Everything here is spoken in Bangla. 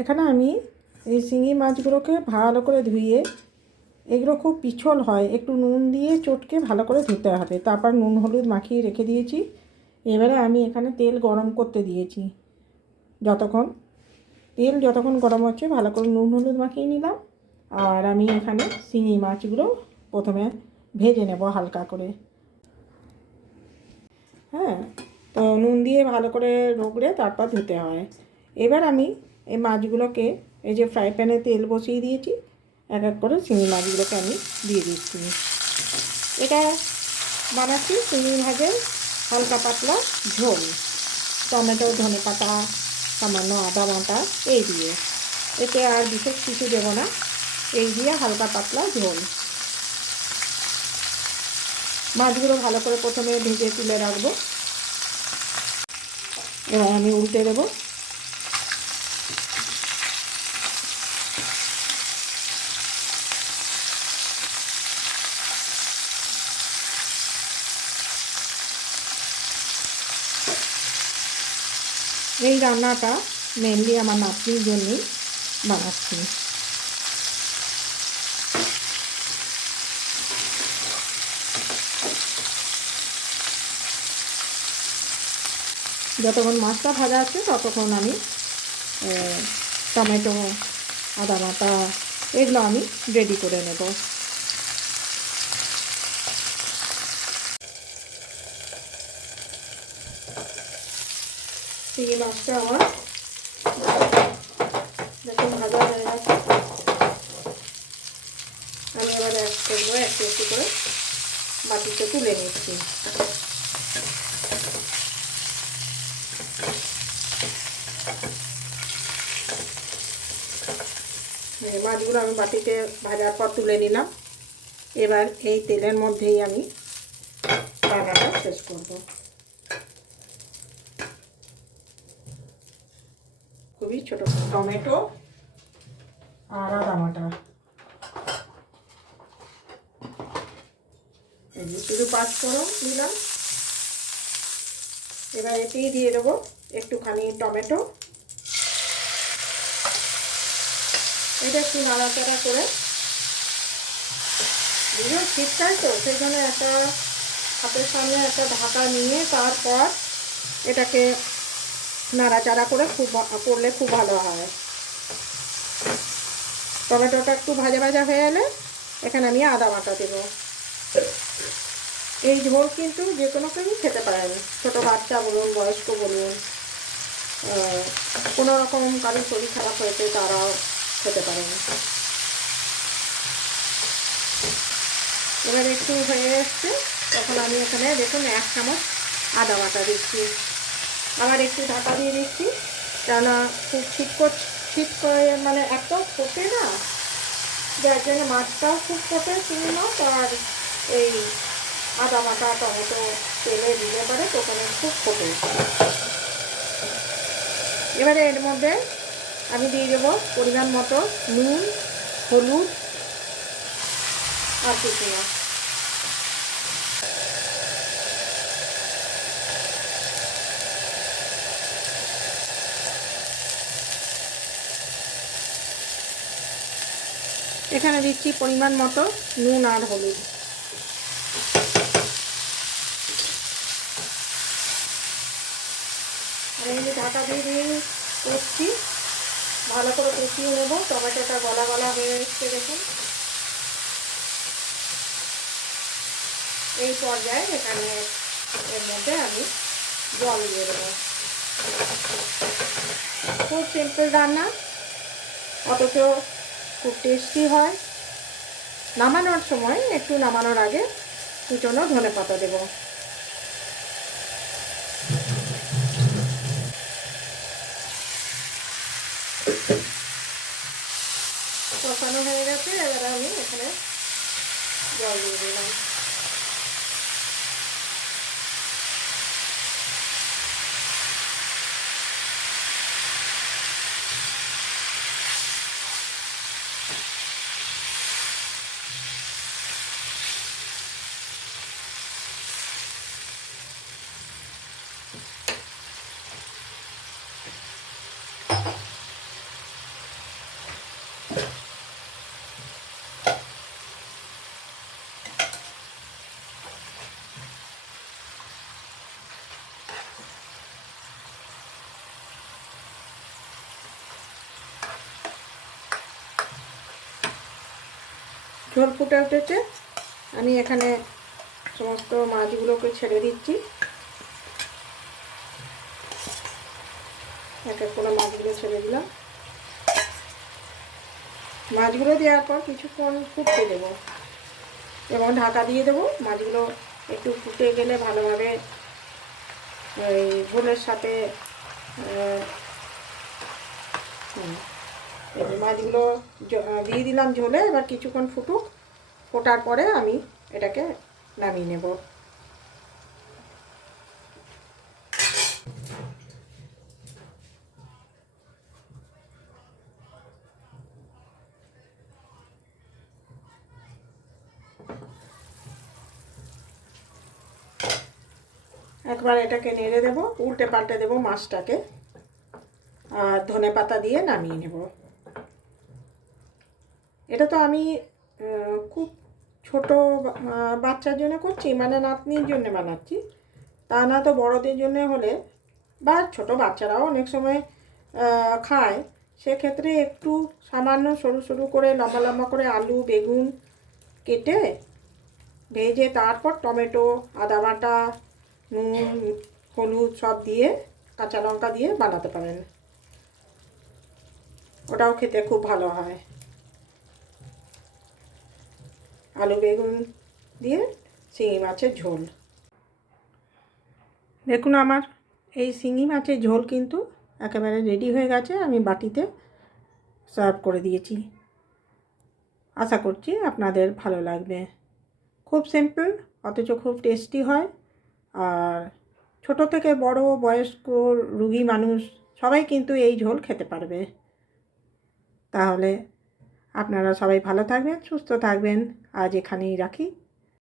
এখানে আমি এই শিঙি মাছগুলোকে ভালো করে ধুয়ে, এগুলো খুব পিছল হয়, একটু নুন দিয়ে চটকে ভালো করে ধুতে হবে। তারপর নুন হলুদ মাখিয়ে রেখে দিয়েছি। এবারে আমি এখানে তেল গরম করতে দিয়েছি। যতক্ষণ গরম হচ্ছে ভালো করে নুন হলুদ মাখিয়ে নিলাম। আর আমি এখানে শিঙি মাছগুলো প্রথমে ভেজে নেব হালকা করে। হ্যাঁ, তো নুন দিয়ে ভালো করে রগড়ে তারপর ধুতে হয়। এবার আমি এই মাছগুলোকে, এই যে ফ্রাই প্যানে তেল বসিয়ে দিয়েছি, এক এক করে শিঙি মাছগুলোকে আমি দিয়ে দিচ্ছি। এটা বানাচ্ছি শিঙি মাছের হালকা পাতলা ঝোল, টমেটো, ধনেপাতা, সামান্য আদা বাটা এই দিয়ে। এতে আর বিশেষ কিছু দেবো না, এই দিয়ে হালকা পাতলা ঝোল। মাছগুলো ভালো করে প্রথমে ভেজে তুলে রাখবো। এবার আমি উল্টে দেবো। এই রান্নাটা মেনলি আমার নাতনির জন্যই বানাচ্ছি। যতক্ষণ মাছটা ভাজা আছে ততক্ষণ আমি টমেটো, আদা বাটা এগুলো আমি রেডি করে নেব। চিংড়ি মাছটা আমার যখন ভাজা হয়ে গেছে, আমি এবার একটু একটু করে বাটিতে তুলে নিচ্ছি। মাছগুলো আমি বাটিতে ভাজার পর তুলে নিলাম। এবার এই তেলের মধ্যেই আমি রান্নাটা শেষ করব। খুবই ছোট টমেটো আর আদা বাটা, শুধু 5 ফোড়ন দিলাম। এবার এতেই দিয়ে দেবো একটুখানি টমেটো। এটা একটু নাড়াচাড়া করে, বুঝলেন শীতকাল তো সেই জন্য একটা হাতের সামনে একটা ঢাকা নিয়ে তারপর এটাকে নাড়াচাড়া করে করলে খুব ভালো হয়। টমেটোটা একটু ভাজা ভাজা হয়ে গেলে এখানে আমি আদা বাটা দেবো। এই ঝোল কিন্তু যে কোনো কেউই খেতে পারেন, ছোটো বাচ্চা বলুন, বয়স্ক বলুন, কোনো রকম কারোর শরীর খারাপ হয়েছে তারাও খেতে পারেন। এবার একটু হয়ে এসছে, তখন আমি এখানে দেখুন 1 চামচ আদা বাটা দিচ্ছি। আবার একটু ঢাকা দিয়ে দিচ্ছি, কেননা খুব শীত করে মানে একটাও ফোটে না, যার জন্য মাছটাও খুব ফোটে চিংড়ি মাছ। আর এই আদা বাটা টমেটো তেলে দিলে পরে তখন খুব ফোটে। এবারে এর মধ্যে আমি দিয়ে দেবো পরিমাণ মতো নুন, হলুদ আর কিছু না। এখানে দিচ্ছি পরিমাণ মতো নুন আর হলুদ। আর এই যে ঢাকা দিয়ে করছি, ভালো করে কষিয়ে নেব। টমেটোটা গলা গলা হয়ে এসছে দেখুন। এই পর্যায়ে এখানে এর মধ্যে আমি জল দিয়ে দেবো। খুব সিম্পল রান্না, অথচ খুব টেস্টি হয়। নামানোর সময় একটু নামানোর আগে কুচনো ধনেপাতা দেবো। কষানো হয়ে গেছে, এবার আমি এখানে জল দিয়ে দিলাম। ঝোল ফুটে উঠেছে, আমি এখানে সমস্ত মাছগুলোকে ছেড়ে দিচ্ছি। এক এক করে মাছগুলো ছেড়ে দিলাম। মাছগুলো দেওয়ার পর কিছুক্ষণ ফুটতে দেবো এবং ঢাকা দিয়ে দেবো। মাছগুলো একটু ফুটে গেলে ভালোভাবে এই ঝোলের সাথে এই মাছগুলো দিয়ে দিলাম ঝোলে। এবার কিছুক্ষণ ফুটুক, ফোটার পরে আমি এটাকে নামিয়ে নেব। একবার এটাকে নেড়ে দেবো, উল্টে পাল্টে দেবো মাছটাকে, আর ধনেপাতা দিয়ে নামিয়ে নেব। এটা তো আমি খুব ছোট বাচ্চার জন্য করছি, মানে নাতনির জন্য বানাচ্ছি, তা না তো বড়দের জন্য হলে বা ছোট বাচ্চারাও অনেক সময় খায়, সেক্ষেত্রে একটু সামান্য সরু সরু করে লম্বা লম্বা করে আলু বেগুন কেটে ভেজে তারপর টমেটো আদা বাটা নুন হলুদ সব দিয়ে কাঁচা লঙ্কা দিয়ে বানাতে পারেন, ওটাও খেতে খুব ভালো হয়। আলু বেগুন দিয়ে শিঙি মাছের ঝোল। দেখুন আমার এই শিঙি মাছের ঝোল কিন্তু একেবারে রেডি হয়ে গেছে। আমি বাটিতে সার্ভ করে দিয়েছি। আশা করছি আপনাদের ভালো লাগবে। খুব সিম্পল অথচ খুব টেস্টি হয়। আর ছোট থেকে বড় বয়স্ক রুগী মানুষ সবাই কিন্তু এই ঝোল খেতে পারবে। তাহলে আপনারা সবাই ভালো থাকবেন, সুস্থ থাকবেন। আজ এখানেই রাখি।